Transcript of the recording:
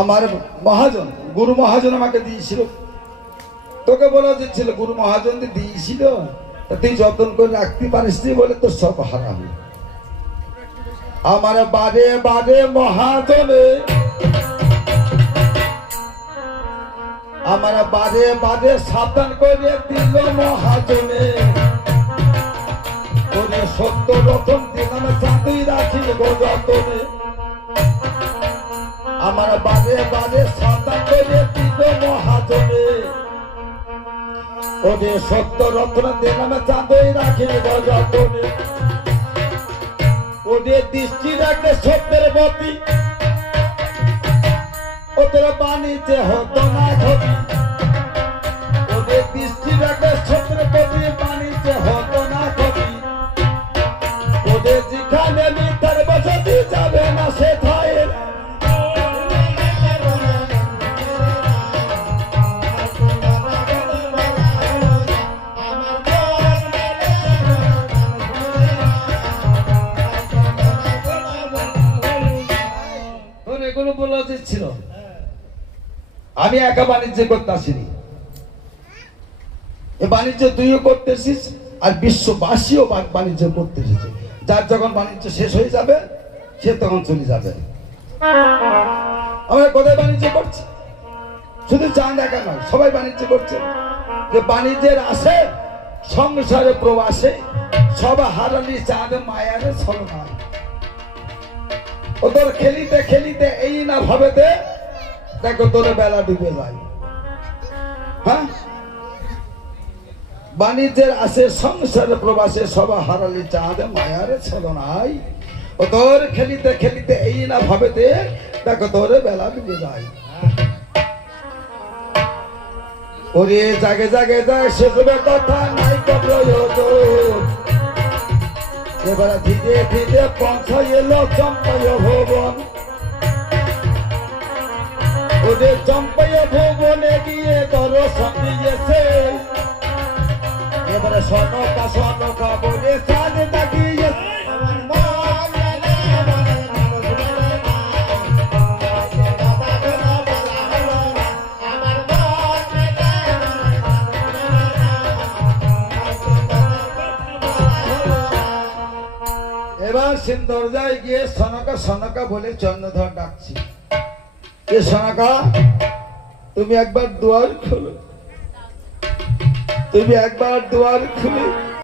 আমার মহাজন গুরু মহাজন আমাকে দিয়েছিল, তোকে বলা যাচ্ছিল গুরু মহাজন দিয়েছিল, তা তুই যত্ন করে রাখতে পারিস বলে তোর সব হারাবে। আমার বারে বারে মহাজনে, আমার বারে বারে সাবধান করে দিল মহাজনে, ওরে সত্য রতন দিলাম চাঁদই রাখি গো যতনে। আমার বারে বারে সাবধান করে দিল মহাজনে, ওরে সত্য রত্ন দিলাম চাঁদই রাখি গো যতনে। ওদের দৃষ্টি রাখলে সত্যের বতী, ওদের বাণিজ্য হতো না ক্ষতি। ওদের দৃষ্টি রাখলে সত্যের প্রতি বাণিজ্য হতো না ক্ষতি। ওদের যেখানে মিথ্যার বসতি যাবে না সেথায়। এগুলো বলা ছিল, আমি একা বাণিজ্য করতে আসিনি, এ বাণিজ্য তুইও করতেছিস আর বিশ্ববাসীও বাণিজ্য করতে এসেছে। যার যখন বাণিজ্য শেষ হয়ে যাবে সে তখন চলে যাবে। আমরা কোথায় বাণিজ্য করছি? শুধু চাঁদ একা নয়, সবাই বাণিজ্য করছে। যে বাণিজ্যের আসে সংসারে প্রবাসে, সব হারালি চাঁদ মায়ার ছলনায়। ও তোর খেলিতে খেলিতে এই না ভাবেতে দেখো তোর বেলা ডুবে যায়। হ্যাঁ, বাণিজ্যের আসে সংসারে প্রবাসে, সব হারালি চাঁদ মায়ার ছলনায়। ও তোর খেলিতে খেলিতে এই না ভাবেতে দেখো তোর বেলা ডুবে যায়। ওরে জাগে জাগে যায় সেসবে কথা নাই প্রয়োজন। এবার ধীরে ধীরে পৌঁছায় এলো চম্পায় ভুবন। ওদের চম্পায় ভুবনে গিয়ে দর্শন দিয়েছে। এবারে সনকা সনকা বলে চাঁদ তাকিয়েছে। এবার সিন্দুর যায় গিয়ে সনকা সনকা বলে চন্দ্রধর ডাকছি, এ সনকা তুমি একবার দুয়ার খোলো, তুমি একবার দুয়ার খুলে